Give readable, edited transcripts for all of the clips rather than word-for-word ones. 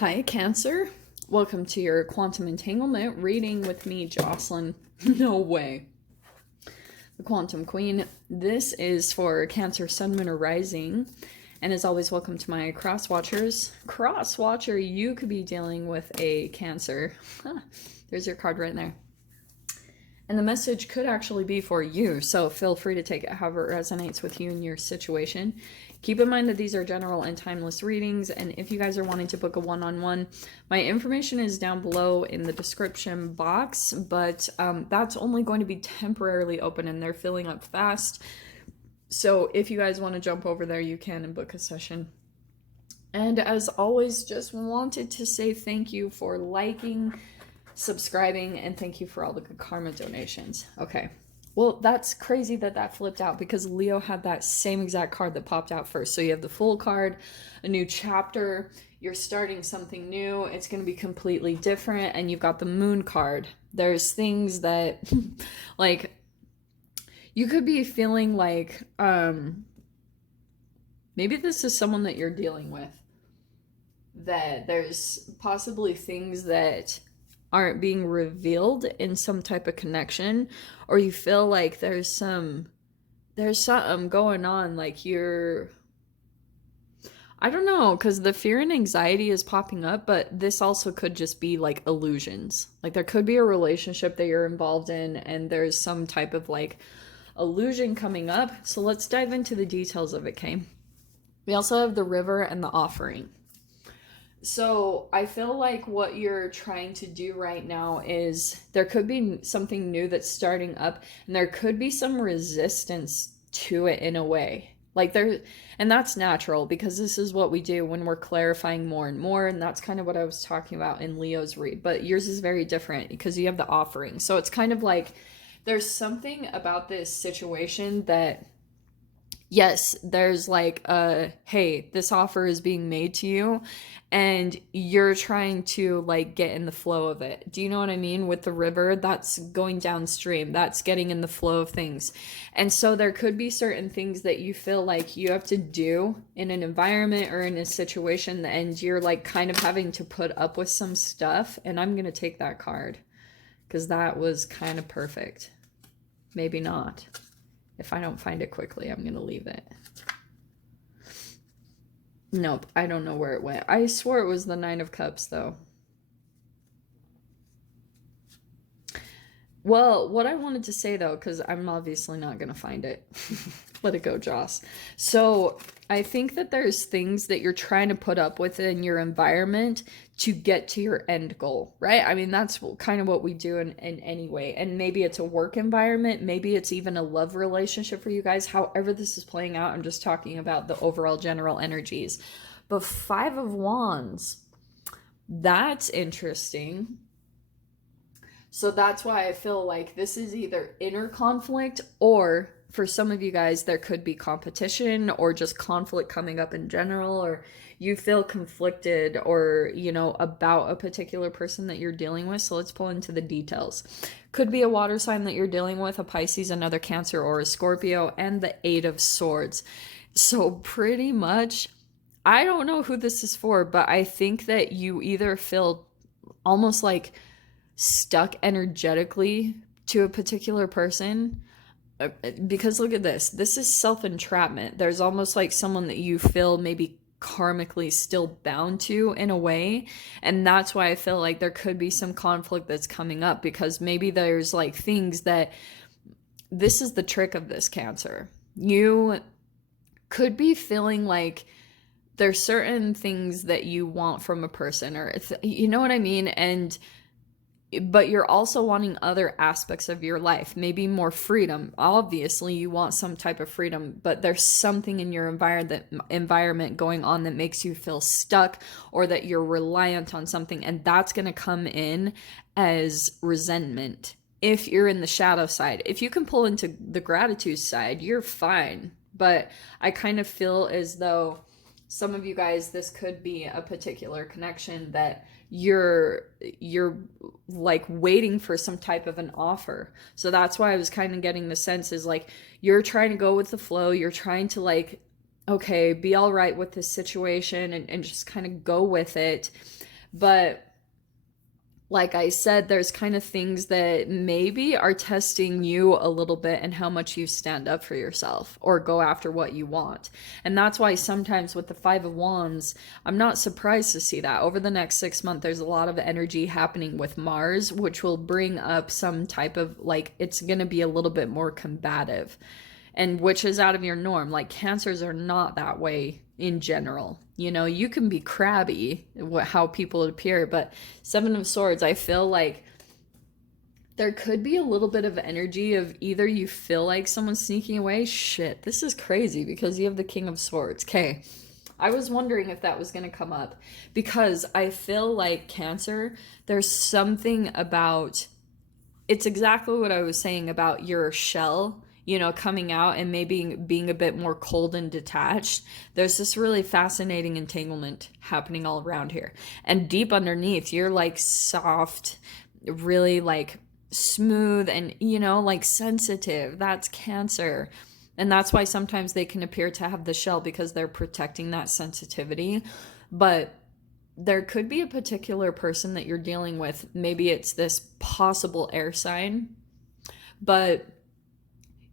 Hi, Cancer. Welcome to your quantum entanglement reading with me, Jocelyn. No way. The Quantum Queen. This is for Cancer, Sun, Moon, or Rising. And as always, welcome to my cross watchers. Cross watcher, you could be dealing with a Cancer. There's your card right there. And the message could actually be for you, so feel free to take it however it resonates with you and your situation. Keep in mind that these are general and timeless readings, and if you guys are wanting to book a one-on-one, my information is down below in the description box, but that's only going to be temporarily open, and they're filling up fast. So if you guys want to jump over there, you can and book a session. And as always, just wanted to say thank you for liking, subscribing, and thank you for all the good karma donations. Okay. Well, that's crazy that that flipped out because Leo had that same exact card that popped out first. So you have the Fool card, a new chapter, you're starting something new, it's going to be completely different, and you've got the Moon card. There's things that, like, you could be feeling like, maybe this is someone that you're dealing with, that there's possibly things that aren't being revealed in some type of connection, or you feel like there's something going on, like I don't know, because the fear and anxiety is popping up, but this also could just be like illusions. Like there could be a relationship that you're involved in and there's some type of like illusion coming up. So let's dive into the details of it, okay? We also have the River and the Offering. So I feel like what you're trying to do right now is there could be something new that's starting up, and there could be some resistance to it in a way. And that's natural because this is what we do when we're clarifying more and more, and that's kind of what I was talking about in Leo's read. But yours is very different because you have the Offering. So it's kind of like there's something about this situation that, yes, there's like hey, this offer is being made to you and you're trying to like get in the flow of it. Do you know what I mean? With the River, that's going downstream, that's getting in the flow of things. And so there could be certain things that you feel like you have to do in an environment or in a situation, and you're like kind of having to put up with some stuff. And I'm gonna take that card because that was kind of perfect. Maybe not. If I don't find it quickly, I'm going to leave it. Nope, I don't know where it went. I swore it was the Nine of Cups, though. Well, what I wanted to say, though, because I'm obviously not going to find it. Let it go, Joss. So I think that there's things that you're trying to put up with in your environment to get to your end goal, right? I mean, that's kind of what we do in any way. And maybe it's a work environment. Maybe it's even a love relationship for you guys. However this is playing out, I'm just talking about the overall general energies. But Five of Wands, that's interesting. So that's why I feel like this is either inner conflict, or for some of you guys, there could be competition or just conflict coming up in general, or you feel conflicted or, you know, about a particular person that you're dealing with. So let's pull into the details. Could be a water sign that you're dealing with, a Pisces, another Cancer, or a Scorpio, and the Eight of Swords. So pretty much, I don't know who this is for, but I think that you either feel almost like stuck energetically to a particular person, because look at this is self-entrapment. There's almost like someone that you feel maybe karmically still bound to in a way, and that's why I feel like there could be some conflict that's coming up, because maybe there's like things that, this is the trick of this, Cancer, you could be feeling like there's certain things that you want from a person, or you know what I mean, but you're also wanting other aspects of your life, maybe more freedom. Obviously, you want some type of freedom, but there's something in your environment going on that makes you feel stuck, or that you're reliant on something, and that's going to come in as resentment if you're in the shadow side. If you can pull into the gratitude side, you're fine. But I kind of feel as though some of you guys, this could be a particular connection that you're like waiting for some type of an offer. So that's why I was kind of getting the sense is like you're trying to go with the flow, you're trying to like okay, be all right with this situation and just kind of go with it. But like I said, there's kind of things that maybe are testing you a little bit and how much you stand up for yourself or go after what you want. And that's why sometimes with the Five of Wands, I'm not surprised to see that. Over the next 6 months, there's a lot of energy happening with Mars, which will bring up some type of, like, it's going to be a little bit more combative, and which is out of your norm. Like, Cancers are not that way in general. You know, you can be crabby, how people appear, but Seven of Swords, I feel like there could be a little bit of energy of either you feel like someone's sneaking away. Shit, this is crazy because you have the King of Swords. Okay, I was wondering if that was going to come up because I feel like Cancer, there's something about, it's exactly what I was saying about your shell, you know, coming out and maybe being a bit more cold and detached. There's this really fascinating entanglement happening all around here. And deep underneath, you're like soft, really like smooth and, you know, like sensitive. That's Cancer. And that's why sometimes they can appear to have the shell because they're protecting that sensitivity. But there could be a particular person that you're dealing with. Maybe it's this possible air sign, but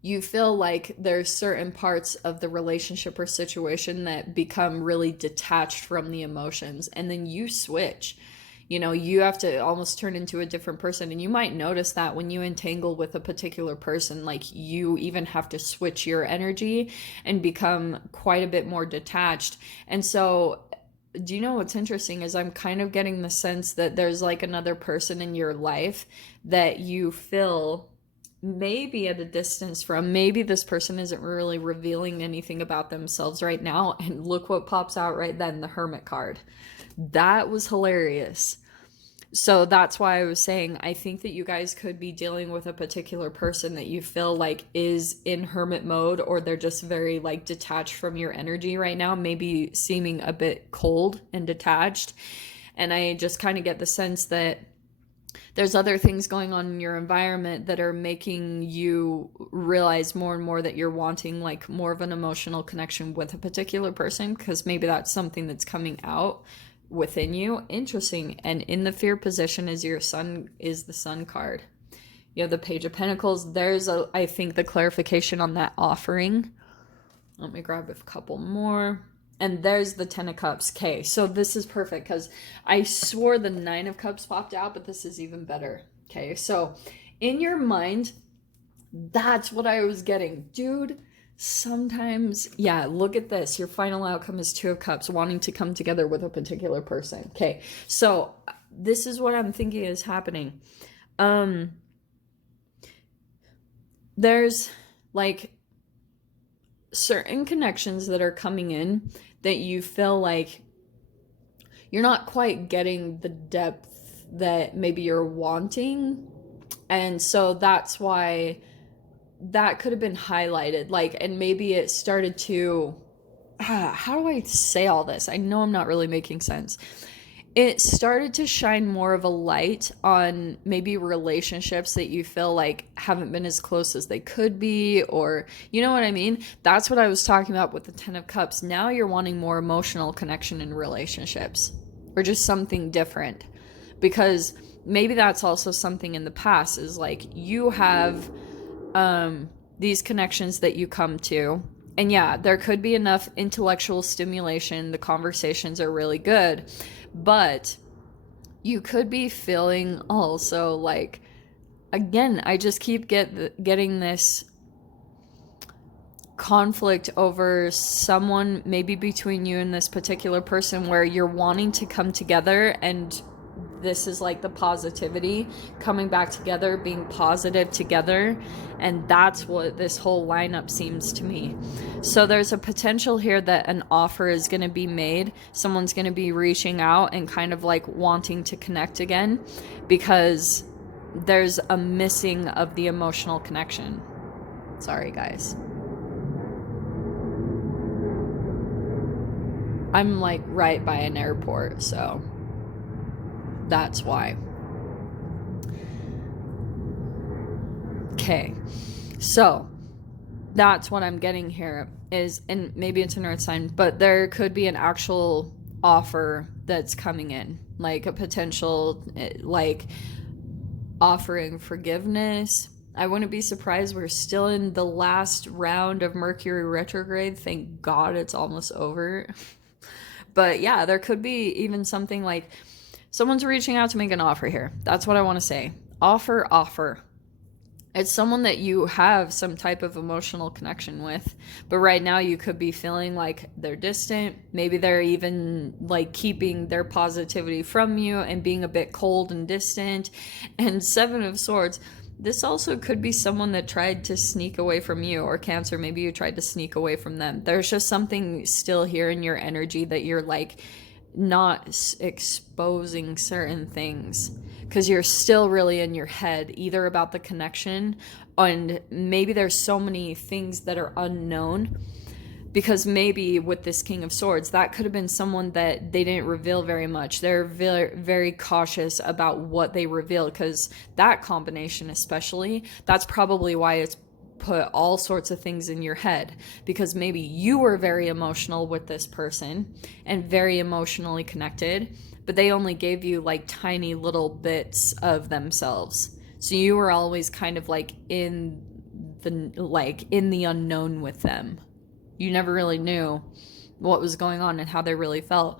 you feel like there's certain parts of the relationship or situation that become really detached from the emotions, and then you switch. You know, you have to almost turn into a different person, and you might notice that when you entangle with a particular person, like you even have to switch your energy and become quite a bit more detached. And so, do you know what's interesting is I'm kind of getting the sense that there's like another person in your life that you feel maybe at a distance from. Maybe this person isn't really revealing anything about themselves right now. And look what pops out right then, the Hermit card. That was hilarious. So that's why I was saying, I think that you guys could be dealing with a particular person that you feel like is in hermit mode, or they're just very like detached from your energy right now, maybe seeming a bit cold and detached. And I just kind of get the sense that there's other things going on in your environment that are making you realize more and more that you're wanting like more of an emotional connection with a particular person, because maybe that's something that's coming out within you. Interesting. And in the fear position is your sun, is the Sun card. You have the Page of Pentacles. There's I think the clarification on that offering. Let me grab a couple more. And there's the Ten of Cups. Okay, so this is perfect because I swore the Nine of Cups popped out, but this is even better. Okay, so in your mind, that's what I was getting. Dude, sometimes, yeah, look at this. Your final outcome is Two of Cups, wanting to come together with a particular person. Okay, so this is what I'm thinking is happening. There's like certain connections that are coming in that you feel like you're not quite getting the depth that maybe you're wanting. And so that's why that could have been highlighted. Like, and maybe it started to, how do I say all this? I know I'm not really making sense. It started to shine more of a light on maybe relationships that you feel like haven't been as close as they could be, or you know what I mean? That's what I was talking about with the Ten of Cups. Now you're wanting more emotional connection in relationships, or just something different, because maybe that's also something in the past is like you have these connections that you come to, and yeah, there could be enough intellectual stimulation, the conversations are really good, but you could be feeling also like, again, I just keep getting this conflict over someone maybe between you and this particular person where you're wanting to come together, and this is like the positivity coming back together, being positive together, and that's what this whole lineup seems to me. So there's a potential here that an offer is going to be made. Someone's going to be reaching out and kind of like wanting to connect again, because there's a missing of the emotional connection. Sorry guys, I'm like right by an airport, so that's why. Okay, so that's what I'm getting here. is, and maybe it's an earth sign, but there could be an actual offer that's coming in, like a potential, like, offering forgiveness. I wouldn't be surprised. We're still in the last round of Mercury retrograde. Thank God it's almost over. But yeah, there could be even something like someone's reaching out to make an offer here. That's what I want to say. Offer. It's someone that you have some type of emotional connection with, but right now you could be feeling like they're distant. Maybe they're even like keeping their positivity from you and being a bit cold and distant. And Seven of Swords, this also could be someone that tried to sneak away from you, or Cancer, maybe you tried to sneak away from them. There's just something still here in your energy that you're like not exposing certain things because you're still really in your head, either about the connection, and maybe there's so many things that are unknown. Because maybe with this King of Swords, that could have been someone that they didn't reveal very much. They're very, very cautious about what they reveal, because that combination especially, that's probably why it's put all sorts of things in your head, because maybe you were very emotional with this person and very emotionally connected, but they only gave you like tiny little bits of themselves. So you were always kind of like in the unknown with them. You never really knew what was going on and how they really felt.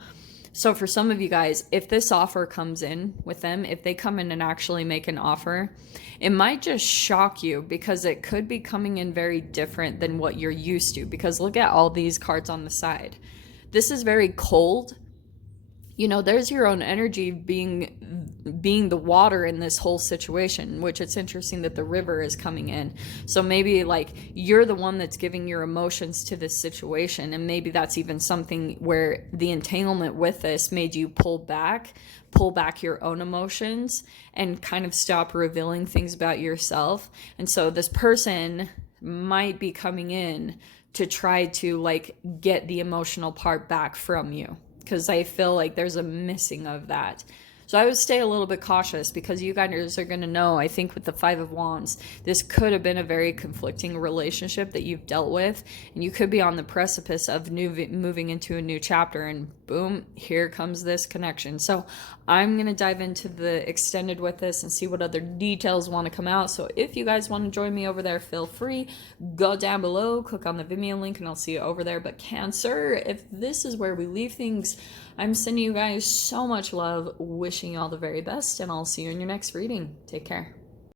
So for some of you guys, if this offer comes in with them, if they come in and actually make an offer, it might just shock you, because it could be coming in very different than what you're used to. Because look at all these cards on the side. This is very cold. You know, there's your own energy being the water in this whole situation, which it's interesting that the river is coming in. So maybe like you're the one that's giving your emotions to this situation, and maybe that's even something where the entanglement with this made you pull back your own emotions and kind of stop revealing things about yourself. And so this person might be coming in to try to like get the emotional part back from you, because I feel like there's a missing of that. So I would stay a little bit cautious, because you guys are going to know, I think with the Five of Wands, this could have been a very conflicting relationship that you've dealt with, and you could be on the precipice of moving into a new chapter, and boom, here comes this connection. So I'm going to dive into the extended with this and see what other details want to come out. So if you guys want to join me over there, feel free. Go down below, click on the Vimeo link, and I'll see you over there. But Cancer, if this is where we leave things, I'm sending you guys so much love, wishing you all the very best, and I'll see you in your next reading. Take care.